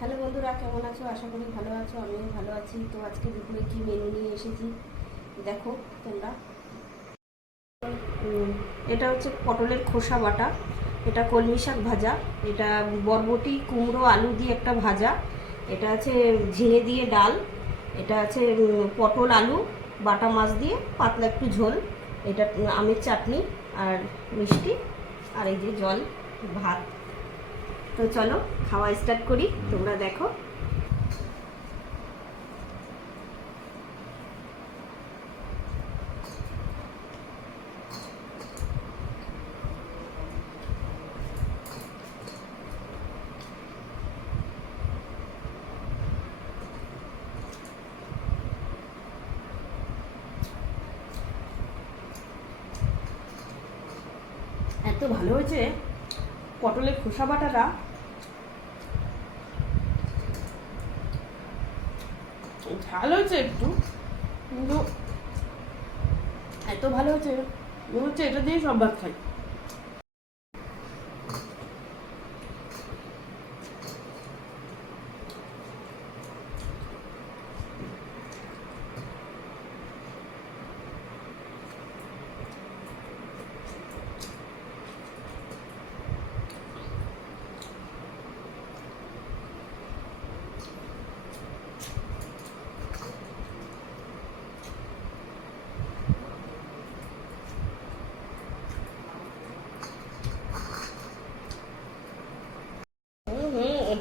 Hello বন্ধুরা, কেমন আছো? আশা করি ভালো আছো, আমিও ভালো আছি। তো আজকে দুপুরে কি মেনু নিয়ে এসেছি? দেখো তোমরা। এটা হচ্ছে পটলের খোসা বাটা। এটা কলমি শাক ভাজা। এটা বরবটি, কুমড়ো, আলু দিয়ে একটা ভাজা। এটা আছে ঝিঙে দিয়ে ডাল। এটা আছে পটল আলু, বাটা মাছ দিয়ে, পাতলা একটু ঝোল। এটা আমের চাটনি আর মিষ্টি। আর এই যে জল, ভাত। তো চলো খাওয়া স্টার্ট করি। তোমরা দেখো। এত ভালো হয়েছে পটলের খোসা বাটাটা। ঝাল হয়েছে একটু কিন্তু এত ভালো হয়েছে মনে হচ্ছে এটা দিয়ে সব ভাত খাই।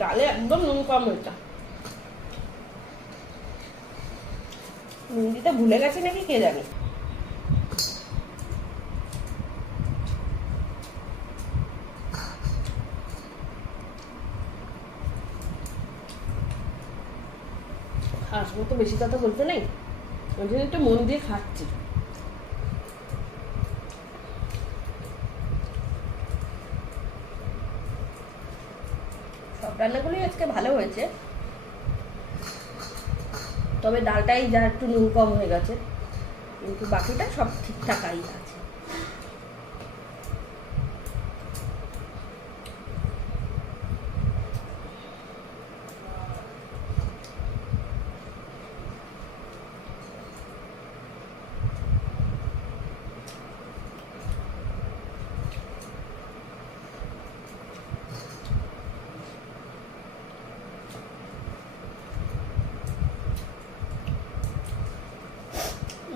ডালে একদম নুন কম হয়েছে নুন ভুলে গেছে নাকি কে জানে হাসবো তো বেশি কথা বলতে নেই ওই জন্য একটু মন দিয়ে খাচ্ছি রান্নাগুলোই আজকে ভালো হয়েছে। তবে ডালটাই যা একটু নুন কম হয়ে গেছে। কিন্তু বাকিটা সব ঠিকঠাক আছে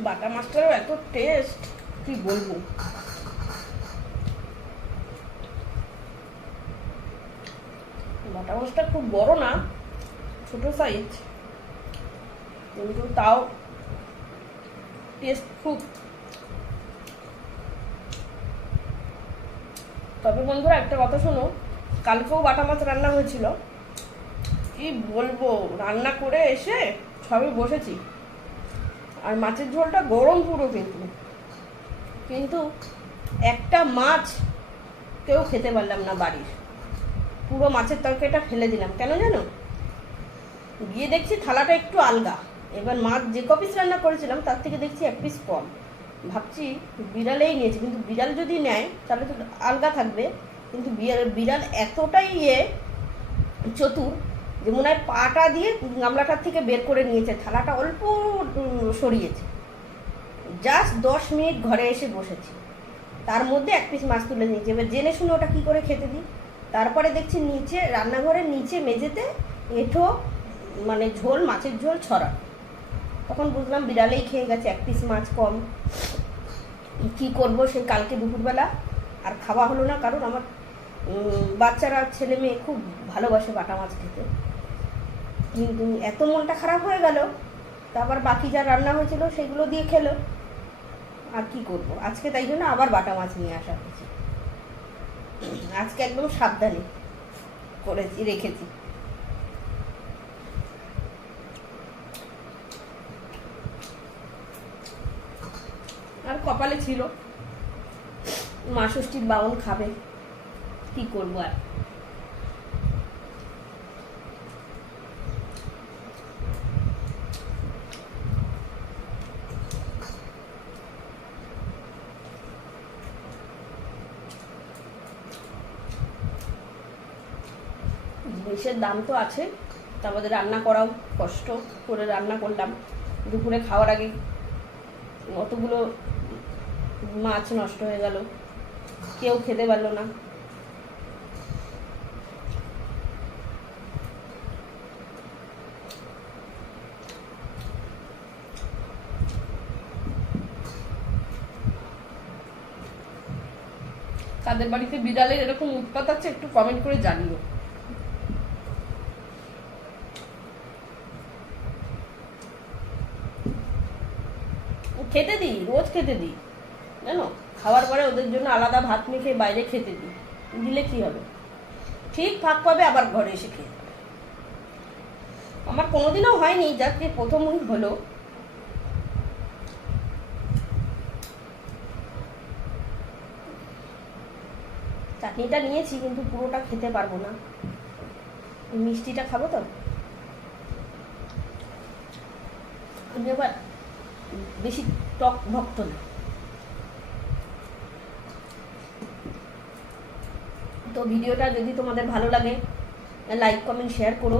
বাটা মাছটারও এত টেস্ট কি বলব? বাটা মাছটা খুব বড় না, ছোট সাইজ কিন্তু তাও টেস্ট খুব। তবে বন্ধুরা, একটা কথা শোনো, কালকেও বাটা মাছ রান্না হয়েছিল। কি বলব, রান্না করে এসে সবে বসেছি। আর মাছের ঝোলটা গরম পুরো কিন্তু। কিন্তু একটা মাছ কেউ খেতে পারলাম না বাড়ির। পুরো মাছের তরকারিটা ফেলে দিলাম। কেন জানো? গিয়ে দেখছি থালাটা একটু আলগা। এবার মাছ যে কপিস রান্না করেছিলাম, তার থেকে দেখছি এক পিস কম। ভাবছি বিড়ালেই নিয়েছে, কিন্তু বিড়াল যদি নেয়, তাহলে তো আলগা থাকবে। কিন্তু বিড়াল বিড়াল এতটাই ইয়ে চতুর যে মনে হয় পাটা দিয়ে গামলাটার থেকে বের করে নিয়েছে, থালাটা অল্প সরিয়েছে। জাস্ট দশ মিনিট ঘরে এসে বসেছি। তার মধ্যে এক পিস মাছ তুলে নিয়েছে। এবার জেনে শুনে ওটা কী করে খেতে দিই? তারপরে দেখছি নিচে, রান্নাঘরের নিচে মেঝেতে এঁঠো মানে ঝোল, মাছের ঝোল ছড়া। তখন বুঝলাম বিড়ালেই খেয়ে গেছে, এক পিস মাছ কম। কি করব সেই কালকে দুপুরবেলা? আর খাওয়া হলো না, কারণ আমার বাচ্চারা, ছেলে মেয়ে খুব ভালোবাসে বাটা মাছ খেতে। এত মনটা খারাপ হয়ে গেল তারপর বাকি যা রান্না হয়েছিল সেগুলো দিয়ে খেলো। আর কি করব? আজকে তাই জন্য আবার বাটা মাছ নিয়ে আসা হয়েছে। আজকে একদম সাবধানে করেছি, রেখেছি। আর কপালে ছিল, মা ষষ্ঠীর বাউন খাবে, কি করব আর? জিনিসের দাম তো আছে, তারপরে রান্না করাও কষ্ট করে রান্না করলাম। দুপুরে খাওয়ার আগে অতগুলো মাছ নষ্ট হয়ে গেল, কেউ খেতে পারল না। তাদের বাড়িতে বিড়ালের এরকম উৎপাত আছে, একটু কমেন্ট করে জানিও। খেতে দিই, রোজ খেতে দিই। জানো? খাওয়ার পরে ওদের জন্য আলাদা ভাত মেখে বাইরে খেতে দিই। দিলে কি হবে? ঠিক ফাঁক পাবে, আবার ঘরে এসে খেয়ে আমার কোনোদিনও হয়নি, যাকে প্রথমই হলো। চাটনিটা নিয়েছি, কিন্তু পুরোটা খেতে পারব না। মিষ্টিটা খাব তো? আমি আবার বেশি টক ভক্ত না। তো ভিডিওটা যদি তোমাদের ভালো লাগে লাইক কমেন্ট শেয়ার করো।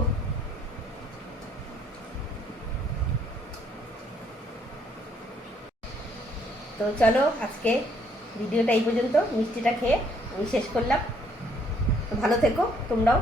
তো চলো আজকে ভিডিওটা এই পর্যন্ত। মিষ্টিটা খেয়ে আমি শেষ করলাম। ভালো থেকো, তোমরাও।